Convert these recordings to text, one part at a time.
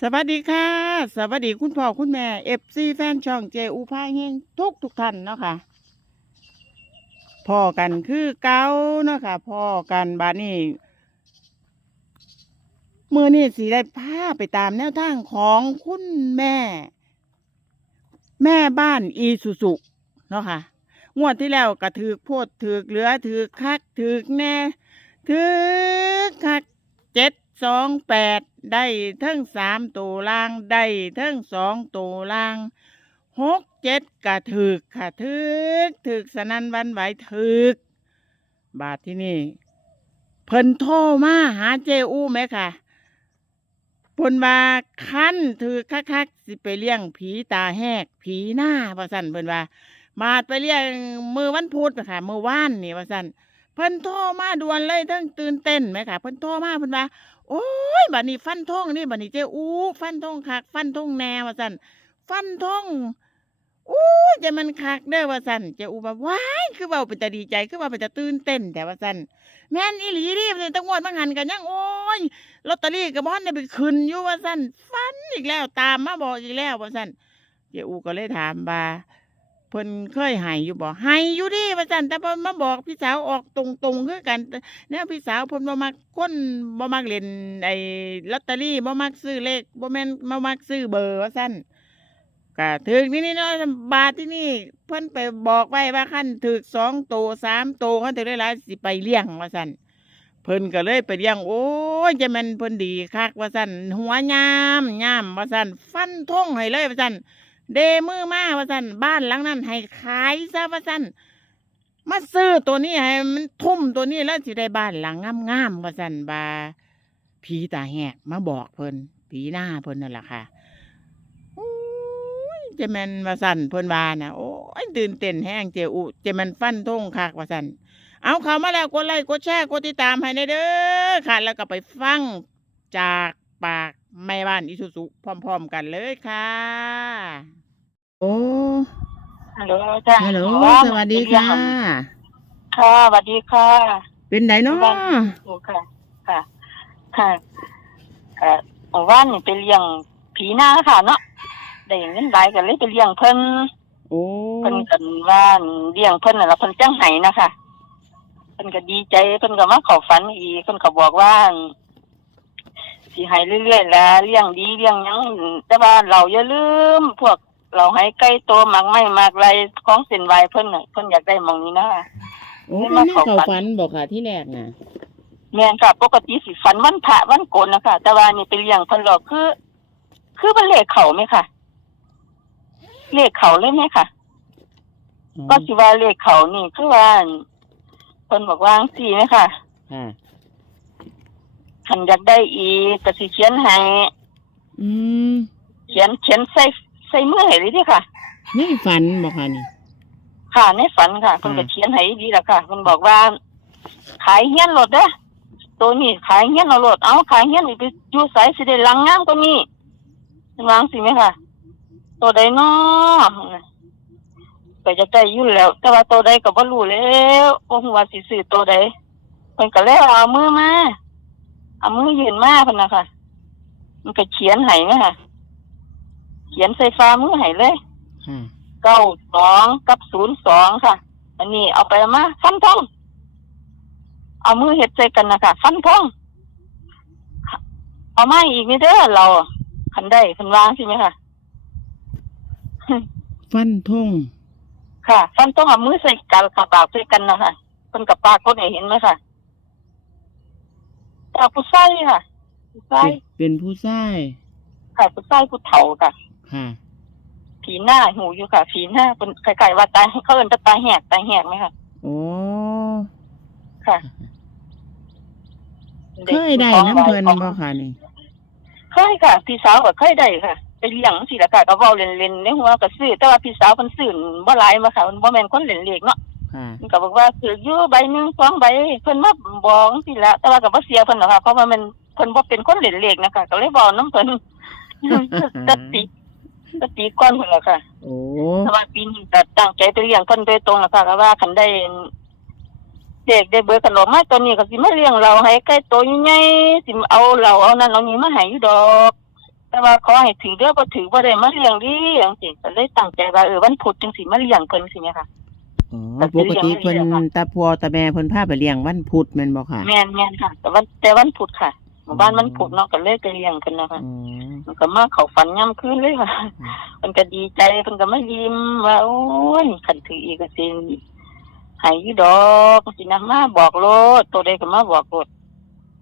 สวัสดีค่ะ สวัสดีคุณพ่อคุณแม่เอฟซีแฟนช่องเจอูพายเฮงทุกทุกท่านเนาะค่ะพ่อกันคือเก้าเนาะค่ะพ่อกันบาดนี้มือนี่สีได้พาไปตามแนวทางของคุณแม่ แม่บ้านอีสุสุเนาะค่ะงวดที่แล้วก็ถือโพดถือเหลือถือคักถือแน่ถือคักเจ็ด สองแปดได้ทั้งสามตัวล่างได้ทั้งสองตัวล่างหกเจ็ดกะถึกค่ะถึกถึกสนันวันไหวถึก บาทที่นี่เพิ่นโทรมาหาเจอู้ไหมค่ะพนว่าคั้นถือคักๆสิไปเลี้ยงผีตาแหกผีหน้าว่าสั่นเพิ่นว่า มาดไปเลี้ยงมือวันพุธค่ะมือว่านนี่ว่าสั่นเพิ่นโทรมาด่วนเลยทั้งตื่นเต้นไหมค่ะเพิ่นโทรมาเพิ่นว่า โอ้ยบัดนี้ฟันทงนี่บัดนี้เจ้าอู้ฟันทงคัก ฟันทงแนวว่าซั่นฟันทงอู้ยจะมันคักเด้อว่าซั่นเจ้าอู้ว่าว้ายคือเว้าเป็นตาดีใจคือว่าเป็นตาตื่นเต้นแต่ว่าซั่นแม่นอีหลีดิว่าซั่นแตั้งวดบางหันกันยังโอ้ยลอตเตอรี่ก็บ่ทันได้ไปขึ้นอยู่ว่าซั่นฟันอีกแล้วตามมาบอกอีกแล้วว่าซั่นเจ้าอู้ก็เลยถามว่า เพิ่นเคยให้อยู่บ่ให้อยู่ดิว่าซั่นแต่พอมาบอกพี่สาวออกตรงๆคือกันเนี่ยพี่สาวเพิ่นบ่มักคนบ่มักเล่นไอ้ลอตเตอรี่บ่มักซื้อเลขบ่แม่นบ่มักซื้อเบอร์ว่าซั่นก็ถึกนี่นี่เนาะบาทที่นี่ เพิ่นไปบอกไว้ว่าคันถึกสองโตสามโตคันถึกหลายสิไปเลี้ยงว่าซั่นเพิ่นก็เลยไปเลี้ยงโอ้ยจะแม่นเพิ่นดีคักว่าซั่นหัวยามยามว่าซั่นฟันธงให้เลยว่าซั่น เดมือมาว่าสันบ้านหลังนั้นให้ขายซะว่าสันมาซื้อตัวนี้ให้มันทุ่มตัวนี้แล้วสิได้บ้านหลังงามๆว่าสันบาผีตาแหกมาบอกเพิ่นผีหน้าเพิ่นนั่นแหละค่ะโอ้เจะแมนว่าสันเพิ่นวานะโอ้ยตื่นเต้นแห้งเจอุเจะแมนฟันทงคักว่าสันเอาเขามาแล้วกดไลค์กดแชร์กดติดตามให้ในเด้อค่ะ แล้วก็ไปฟังจากปาก แม่บ้านอิสุสุพร้อม ๆ กันเลยค่ะ โอ้ฮัลโหลจ้าฮัลโหลว่าสวัสดีค่ะ ค่ะสวัสดีค่ะ เป็นไดเนาะบ้านโอ้ค่ะ ค่ะ ค่ะค่ะหมู่บ้านนี่ไปเลี้ยงผีหน้าค่ะเนาะได้เงินหลายกันเลยไปเลี้ยงเพิ่นโอ้เพิ่นกันว่าเลี้ยงเพิ่นน่ะแล้วเพิ่นจังไห้นะคะเพิ่นก็ดีใจเพิ่นก็มาเข้าฝันอีกเพิ่นก็บอกว่า สิให้เรื่อยๆละเลี้ยงดีเลี้ยงหยังแต่ว่าเราอย่าลืม พวกเราให้ใกล้ตัวหมักไม้หมากไรของเส้นไหวเพิ่นน่ะเพิ่นอยากได้หมองนี้นะคะโอ้ไม่เป็นมาแม่เข้าเก่าฝันฝันบอกค่ะที่แรกน่ะ แม่นค่ะปกติสิฝันวันพระวันโกนนะคะแต่ว่านี่ไปเลี้ยงเพิ่นหรอกคือ คือมันเลขเขาไหมค่ะ เลขเขาเลยไหมค่ะ ก็สิว่าเลขเขานี่คือว่าเพิ่นบอกว่าสี่ไหมค่ะ ค่ะ คันอยากได้อีกก็สิเขียนให้อืมเขียนเขียนใส่ใส่มือให้เลยเดิค่ะนี่ฝันบอกค่ะนี่ ค่ะในฝันค่ะเพิ่นก็อืมเขียนให้ดีแล้วค่ะเพิ่นบอกว่า ขายเฮียนรถเด้อตัวนี้ขายเฮียนเอารถเอาขายเฮียนนี่ไปอยู่ไสสิได้หลังงามกว่านี้เพิ่นวาจังสิไหมค่ะ ตัวใดน้อก็จะได้อยู่แล้ว แต่ว่าตัวใดก็บ่รู้แล้วบ่ฮู้ว่าสิซื้อตัวใดเพิ่นก็เลยเอามือมา เอามือยื่นมาเพิ่นน่ะค่ะ มันก็เขียนให้ไหมค่ะ เขียนใส่ฟ้ามือให้เลยค่ะเก้าสองกับศูนย์สองค่ะ อันนี้เอาไปมาฟันทองเอามือเห็ดใส่กันนะคะฟันทองเอามาอีกนี่เด้อเราคันได้คันวางใช่ไหมคะฟันทงค่ะ ฟันต้องเอามือใส่กันกับปากใส่กันนะคะคนกับปากคนเห็นไหมค่ะ แต่ผู้ชายค่ะ ผู้ชายเป็นผู้ชายค่ะผู้ชายผู้เฒ่าค่ะค่ะ ผีหน้าหูอยู่ค่ะผีหน้าเป็นไข่ๆว่าตายเขาเอินจะตายแหกตายแหกไหมคะโอ้ค่ะเคยได้น้ำเพลินบ่ค่ะนี่เคยค่ะ พี่สาวก็เคยได้ค่ะไปเลี้ยงสิละค่ะก็เว้าเล่นๆในหัวก็ซื้อแต่ว่าพี่สาวเพิ่นซื้อบ่หลายมาค่ะมันบ่แม่นคนเล่นเลขเนาะค่ะ มันก็บอกว่าซื้ออยู่ใบหนึงสองใบเพิ่นมาบอกสิละแต่ว่าก็บ่เสียเพิ่นหรอกค่ะเพราะว่ามันเพิ่นบ่เป็นคนเล่นเลขนะคะก็เลยเว้านํเพิ่นสติสติก่อนเพิ่นล่ะค่ะโอ้แต่ว่าปีนี้ก็ตั้งใจไปเลี้ยงเพิ่นโดยตรงล่ะค่ะก็ว่าคันได้เด็กได้เบอร์ขนมมาตัวนี้ก็สิมาเลี้ยงเราให้ใกล้โตใหญ่ๆสิเอาเราเอานั่นเอานี้มาให้อยู่ดอกไปแต่ว่าขอให้ถือเด้อบ่ถือบ่ได้มาเลี้ยงดีจังซี่ก็เลยตั้งใจว่าเออวันพุธจังสิมาเลี้ยงเพิ่นสิแม่ค่ะ อ๋อก็ปคือกติเลี้ยงเพิ่นเลี้ยงค่ะตาพัวตาแม่เพิ่นพาไปเลี้ยงวันพุธแม่นบ่ค่ะแม่นแม่นค่ะ แต่วันแต่วันพุธค่ะหมู่บ้านวันพุธเนาะก็เลยไปเลี้ยงเพิ่นนะคะอ๋อมันก็มาเข้าฝันย่ํคืนเลยค่ะอืมมันก็ดีใจเพิ่นก็มายิ้มว่าโอ้ยคันถืออีกก็สิให้อยู่ดอกสินะมาบอกโลดตัวใดก็มาบอกโลด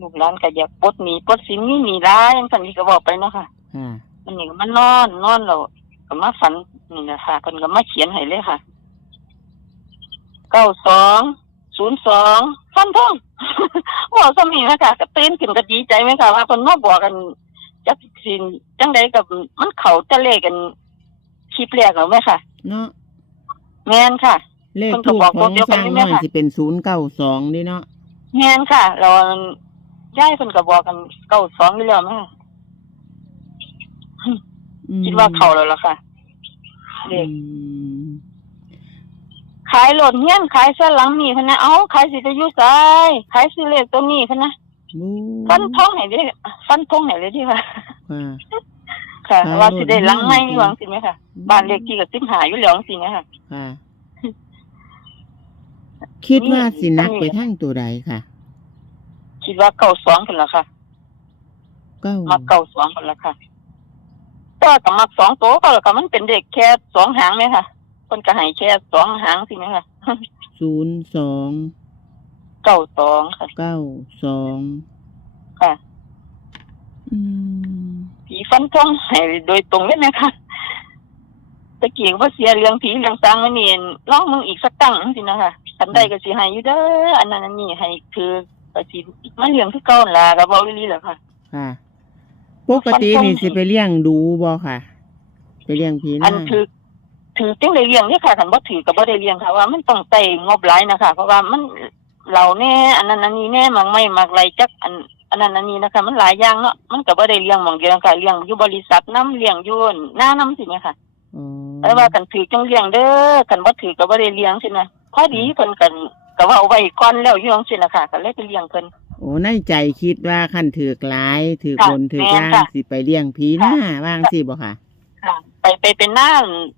ลูกหลานก็อยากปลดหนี้ปลดสินมีหนี้หลายจังซั่นนี่ก็บอกไปเนาะค่ะค่ะมันนี่ก็มานอนนอนแล้วก็มาฝันนี่นะค่ะเพิ่นก็มาเขียนให้เลยค่ะ เก้าสองศูนย์สองฟันทงบอกสมีนะคะก็ตื่นขึ้นก็ดีใจไหมค่ะว่าเพิ่นมาบอกกันจักสินจังใดกับมันเขาจะเลขกันคลิปแรกแล้วไหมค่ะเนาะแม่นค่ะ เลขเพิ่นก็ทูปบอกของตัวเดียวสกัร้านงนี่ไหมน้อยคะสิเป็น092นี่เนาะแม่นค่ะ เราย้ายเพิ่นก็บอกกันเก้าสองอยู่แล้วไหมค่ะอืมคิดว่าเขาแล้วล่ะค่ะเลอืขม ขายโหลดเงี้ยนขายเสื้อหลังนี่พะนะเอ้าขายสิจะอยุ่ซ้ายขายซื้อเลขตัวนี้พะนะบูฟันท้องไหนดิฟันท้องไหนเลยดิค่ะค่ะค่ะ ขายว่าสิได้หลังไม่โหลดเงี้ยนหวังสิไหมค่ะบ้านเลขที่กับสิบหาอยู่แล้วสิไหมค่ะ ค่ะ คิดว่าสินักไปทางตัวใดค่ะคิดว่าเก้าสองคนละค่ะ เก้ามาเก้าสองคนละค่ะก็กับมักสองตัวก็แล้วก็มันเป็นเด็กแค่สองหางไหมค่ะ คนก็ให้แค่สองหางสิไหมค่ะ ศูนย์สองเก้าสองค่ะ เก้าสองค่ะ อืมผีฟันท้องให้โดยตรงเลยนะคะตะเกียงว่าเสียเรื่องผีเรื่องสางมันนี่ลองมึงอีกสักตั้งสินะคะทันใดก็สิให้อยู่เด้ออันนั้นอันนี้ให้คือก็สิมาเลี้ยงคือเก่าหั่นล่ะก็บ่อีหลีแหละค่ะ ค่ะ ปกตินี่สิไปเลี้ยงดูบ่ค่ะ ไปเลี้ยงผีอันานถือ ถือจังได้เลี้ยงนี่ค่ะคันบ่ถือก็บ่ได้เลี้ยงค่ะว่ามันต้องใช้งบหลายนะคะ เพราะว่ามันเราแน่อันนั้นอันนี้แน่มักไม่มักไรจักอันอันนั้นอันนี้นะคะ มันหลายอย่างเนาะมันก็บ่ได้เลี้ยงหม่องเดียวค่ะเลี้ยงอยู่บริษัทน้ำเลี้ยงอยู่หน้าน้ำสิแม่ค่ะอ๋อแต่ว่ากันถือจังเลี้ยงเด้อกันบ่ถือก็บ่ได้เลี้ยงสินะพอดีเพิ่นกันก็ว่าเอาไว้ก่อนแล้วอยู่จังซี่นะคะก็เลยไปเลี้ยงเพิ่นโอ้ในใจคิดว่าคันถือกหลายถือค่ะบนถือแม่ล่างค่ะสิไปเลี้ยงผีหน้าว่างสิบ่ค่ะค่ะ ไปไปเป็นหน้า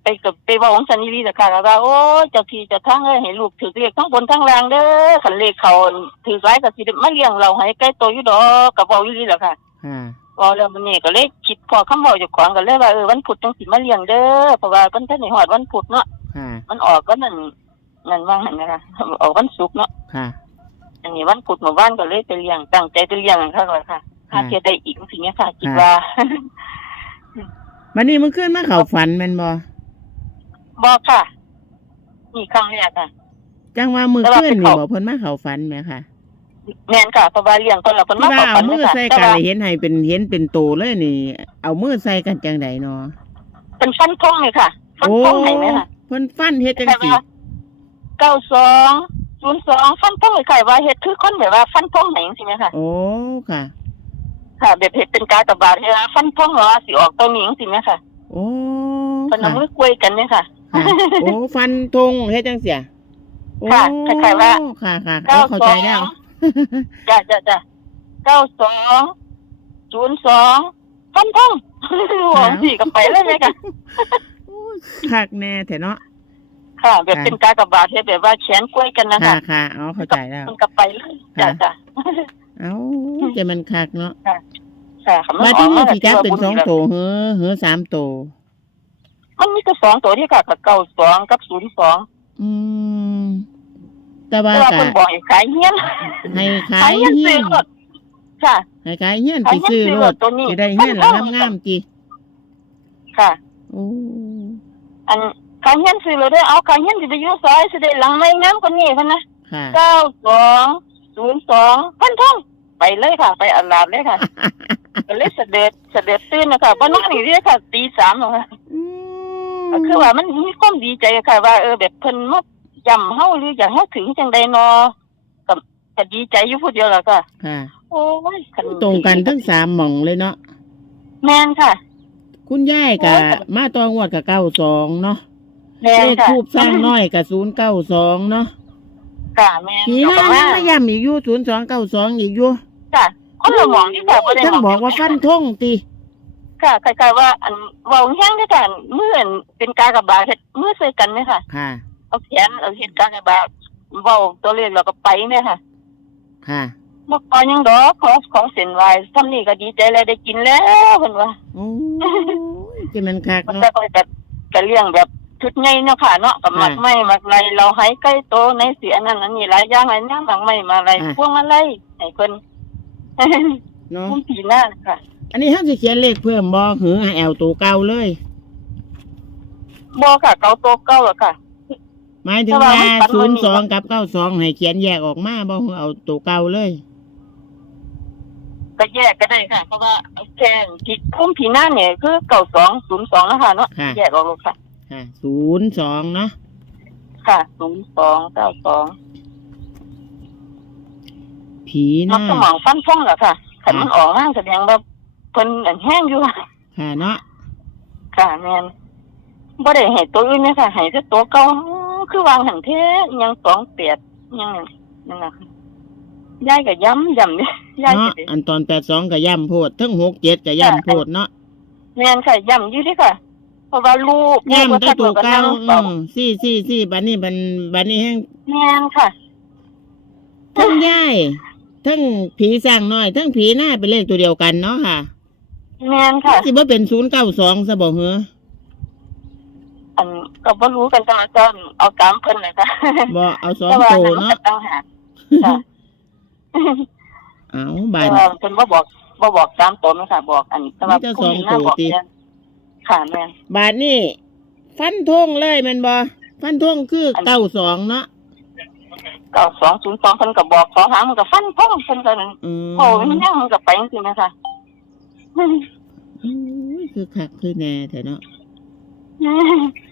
ไปกับไปเว้าของสันนิวิตค่ะแล้วว่าโอ้ยเจ้าที่เจ้าทางเอ้ยให้ลูกถือเลขทั้งบนทั้งล่างเด้อคันเลขเขาถือหลายก็สิได้มาเลี้ยงเราให้ใกล้โตอยู่ดอกก็เว้าอยู่นี่แหละค่ะค่ะเว้าแล้วมันนี่ก็เลยคิดพอคำเว้าเจ้าของก็เลยว่าเออวันพุธจังสิมาเลี้ยงเด้อเพราะว่าเพิ่นทันได้ฮอดวันพุธเนาะค่ะมันออกก็นั่นนั่นว่าหั่นนะคะออกวันศุกร์เนาะค่ะอันนี้วันพุธเมื่อวานก็เลยไปเลี้ยงตั้งใจไปเลี้ยงค่ะเลยค่ะถ้าค่ะเทียได้อีกสิ่งนี้ค่ะคิดว่า วันนี้มันขึ้นมาเข้าฝันแม่นบ่บอกค่ะนี่ครั้งแรกค่ะ จังว่ามือแต่ว่าขึ้นไปนี่เข้าบ่เพิ่นมาเข้าฝันแหมค่ะแม่นค่ะเพราะว่าเลี้ยงคนละคนที่มาว่าขอเอาฝันมือค่ะใส่แต่กันว่าเลยเห็นให้เป็นเห็นเป็นโตเลยนี่ เอามือใส่กันจังไดเนาะเป็นฟันทงเลยค่ะฟันโอ้ทงไหนไหมค่ะเพิ่นฟันเฮ็ดจังแต่ซี่ว่าเก้าสองศูนย์สองฟันทงเลยค่ะว่าเฮ็ดคือคนแบบว่าฟันทงไหนใช่ไหมค่ะโอ้ค่ะ ค่ะแบบเฮ็ดเป็นกากบาทเฮ็ดว่าฟันทงว่าสิออกตัวนี้ใช่ไหมค่ะโอ้เพิ่นเอาค่ะมือกล้วยกันเนี่ยค่ะ ค่ะโอ้ฟันธงเฮ็ดจังเสียโอ้ค่ะคล้ายๆว่า ค่ะค่ะเก้าเข้าสใจองแล้ว จ้ะจ้ะจ้ะเก้าสองศูนย์สองฟันทงหวังสี่ก็ไปเลยไหมค่ะโอ้คักแน่แท้เนาะ ค่ะ แบบเป็นกากบาทเฮ็ดแบบว่าแขนกล้วยกันนะค่ะคะค่ะเอาเข้าใจแล้วมันก็ไปเลยจ้ะจ้ะ เอ้าจะมันคักเนาะค่ะค่ะมาที่นี่ก็สิจักเป็นถืสว่าองบุญโตเฮ้อเฮ้อสามโตมันมีแต่สองตัวที่ค่ะกับเก้าสองกับศูนย์สองอืม แต่ว่าแต่ว่าก็คนบอกให้ขายเงี้ยนให้ขาขายยเงี้ยนเฮีซื้ยอนรถค่ะให้ขายเฮียนขาไปยเงี้ยนซื้อซื้อรรถถตัวนี้สิได้เฮียนหลังงามๆจีค่ะโอ้อันขายเงี้ยนซื้อรถได้เอาขายเงี้ยนสิไปอยู่ซอยสิได้หลังไม่งามกว่านี้ค่ะนะค่ะเก้าสองศูนย์สองพันทอง ไปเลยค่ะ ไปอัลลาดเลยค่ะก็เลยเสด็จเสด็จตื่นนะคะบ้านนนี่เรียกค่ะตีสามแล้วค่ะอืมก็คือว่ามันมีความดีใจค่ะ ว่าเออแบบเพิ่นมาจำเฮาหรืออยากเฮาถึงจังใดเนาะก็ก็ดีใจอยู่ผู้เดียวล่ะค่ะค่ะโอ้ยคันตรงกันทั้งสามหม่องเลยเนาะแม่นค่ะ คุณยายกับมาตองวดกับเก้าสองเนาะแม่นเลขค่ะทูบสร้างน้อยกับศูนย์เก้าสองเนาะค่ะแม่นผีเจ้าหก็น้ามายังมาย้ำอีกอยู่ศูนย์สองเก้าสองอีกอยู่ ค่ะคนละหมองที่ค่ะบ่ได้ทั้งหมบอองกว่าฟันทงตีค่ะคล้ายๆว่าอันเว้าแห้งด้วยกันมืออันเป็นกากบาทเฮ็ดมือใส่กันไหมค่ะ ค่ะ เอาแขนเอาเฮ็ดกากบาทเว้าตัวเลขแล้วก็ไปไหมค่ะค่ะบ่พอยังดอกขอขอเส้นไหว้ซ้ำนี้ก็ดีใจแล้วได้กินแล้วเพิ่นว่าโอ้ยจะมันคักมันเนาะก็ก็ก็เลี้ยงแบบชุดใหญ่เนาะค่ะเนาะกับหมักอ่าไม้หมักไรเราให้ใกล้โตในเสียนั่นอันนี้หลายอย่างหลายอย่างหมักไม้มาอะไรอ่า พวงมาลัยให้เพิ่น เนาะพุ่มผีหน้าค่ะ อันนี้เฮาสิเขียนเลขเพิ่มบ่หือให้แอลตัวเก่าเลยบ่ค่ะ เกาโตเก่าแล้วค่ะ หมายถึงแต่ว่าว่ามันปันศูมื้นอย์นี้สองกับเก้าสองให้เขียนแยกออกมาบ่หือเอาตัวเก่าเลย ก็แยกก็ได้ค่ะ เพราะว่าแค่ที่พุ่มผีหน้าเนี่ยคือเก่าสองศูนย์สองนะคะเนาะค่ะ แยกออกเลยค่ะ ค่ะศูนย์สองเนาะ ค่ะศูนย์สองเก้าสอง ผีหมันน้าสมองฟันท่งเหรอค่ะขันมันออกมาแสดงว่าเพิ่นอันแห้งอยู่ค่ะค่ะเนาะค่ะแม่นบ่ได้ให้ตัวอื่นนะคะให้แต่ตัวเก่าคือวางหันเทอิหยังสองเปียดอิหยังนั่นน่ะค่ะยายก็ย้ำย้ำเนี่ยยายเนาะก็ได้อันตอนแปดสองก็ย่ำโพดทั้งหกเจ็ดก็ย่ำโพดเนาะแม่นค่ะย้ำอยู่เดิค่ะเพราะว่าลูกย่ำแต่ตัวเก่าลูอืเก่ามสี่สี่สี่บัดนี้บันบัดนี้แห้งแม่นค่ะทั้งย่าย ทั้งผีสร้างน้อย ทั้งผีหน้าเป็นเลขตัวเดียวกันเนาะค่ะแม่นค่ะ สิบ่เป็นศูนย์เก้าสองซะบ่เหรออันก็บ่รู้กันจังว่าจะเอาตามเพิ่นเลยค่ะบ่เอาสองแต่ว่าตัวนั้นมันเนาะก็ตั้งหากค่ะเอาบาแต่ดว่าเพิ่นบ่บอกบ่บอกตามตัวไหมค่ะ บอก อันแต่ว่ามีแต่ผู้หญิงน่าสองตัวบอกติแม่นค่ะแม่นบาทนี่ฟันธงเลยแมันบ่ฟันธงคืออันเก้าสองเนาะ ก็202เพิ่นก็บอกสองหางมันก็ฟันพ่องเพิ่นก็นั่นอืมโอ้ยมันยังมันก็ไปจังซี่นะคะโอ้ยคือคักคือแน่แท้เนาะ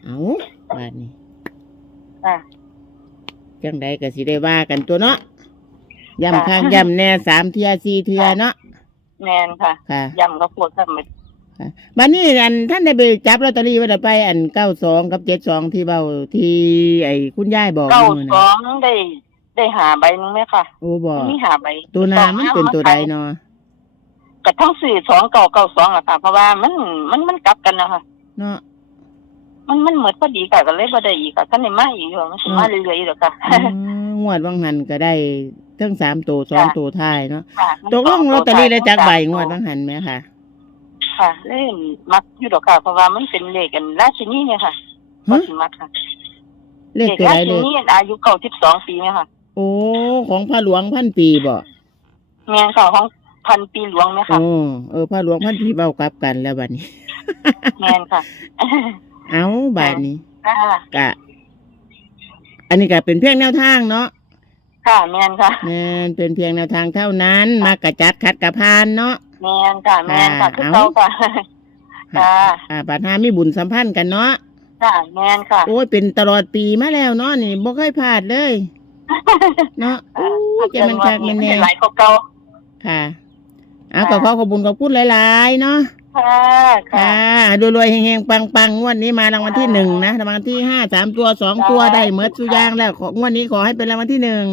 เอาบาทนี้อะ จังใดก็สิได้ว่ากันตัวเนาะย้ำข้างย้ำแน่สามเทียสี่เทียเนาะแม่นค่ะค่ะย้ำก็ปวดค่ะมันบัดนี้อันท่านได้ไปจับลอตเตอรี่ไว้แล้วไป อันเก้าสองกับเจ็ดสองที่เบาที่ไอ้คุณยายบอกเก้ามื้อสนะองได้ ได้หาใบหนึงไหมค่ะโอ้บอกมีหาใบตัวหนามันเป็นตัวใดเนาะกับทั้งสี่สองเก้าเก้าสองอะค่ะ เพราะว่ามันมันมันกลับกันนะคะเนาะ มันมันเหมือนพอดีค่ะก็เลยบ่ได้อีกค่ะท่านได้มาอีกอยู่มันสิมาเรื่อยๆอยู่หรอกค่ะ อืมงวดวังหันก็ได้ทั้งสามตัวสองจ้ะ ตัวท้ายเนาะค่ะตกลงลอตเตอรี่ได้จักใบงวดนั้วังหันไหมคะค่ะเล่นมักอยู่ดอกค่ะ เพราะว่ามันเป็นเลขกันราชินีเนี่ยค่ะก็ฮะสิมักค่ะเลขตัวราไหนชิเลข นีอายุเก้าสิบสองปีเนี่ยค่ะ โอ้ ของพระหลวงพันปีบ่แม่นค่ะของพันปีหลวงเนี่ยค่ะโอ้เออพระหลวงพันปีเบ้ากลับกันแล้วบัดนี้ แม่นค่ะ เอาบาดนี้ค่ะกะ อันนี้ก็เป็นเพียงแนวทางเนาะค่ะแม่นค่ะแม่นเป็นเพียงแนวทางเท่านั้น มากระจัดคัดกระพานเนาะ แม่นค่ะแม่นค่ะค่ะคือเก่าค่ะ ค่ะอ่าบาดหามีบุญสัมพันธ์กันเนาะค่ะแม่นค่ะ โอ้ยเป็นตลอดปีมาแล้วเนาะนี่บ่เคยพลาดเลย เนาะอู้ยจะมันคักมันแน่หลายกว่าเก่าค่ะเอาก็ขอขอบคุญขอบคุณหลายๆเนาะค่ะค่ะค่ะรวยๆเฮงๆปังๆงวดนี้มารางวัลที่หนึ่งนะรางวัลที่ห้าสามตัวสองตัวได้เมดสุอยางแล้วของวดนี้ขอให้เป็นรางวัลที่หนึ่ง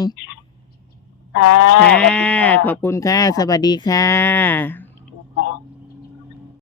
ค่ะค่ะสวัสดีค่ะขอบคุณค่ะ สวัสดีค่ะ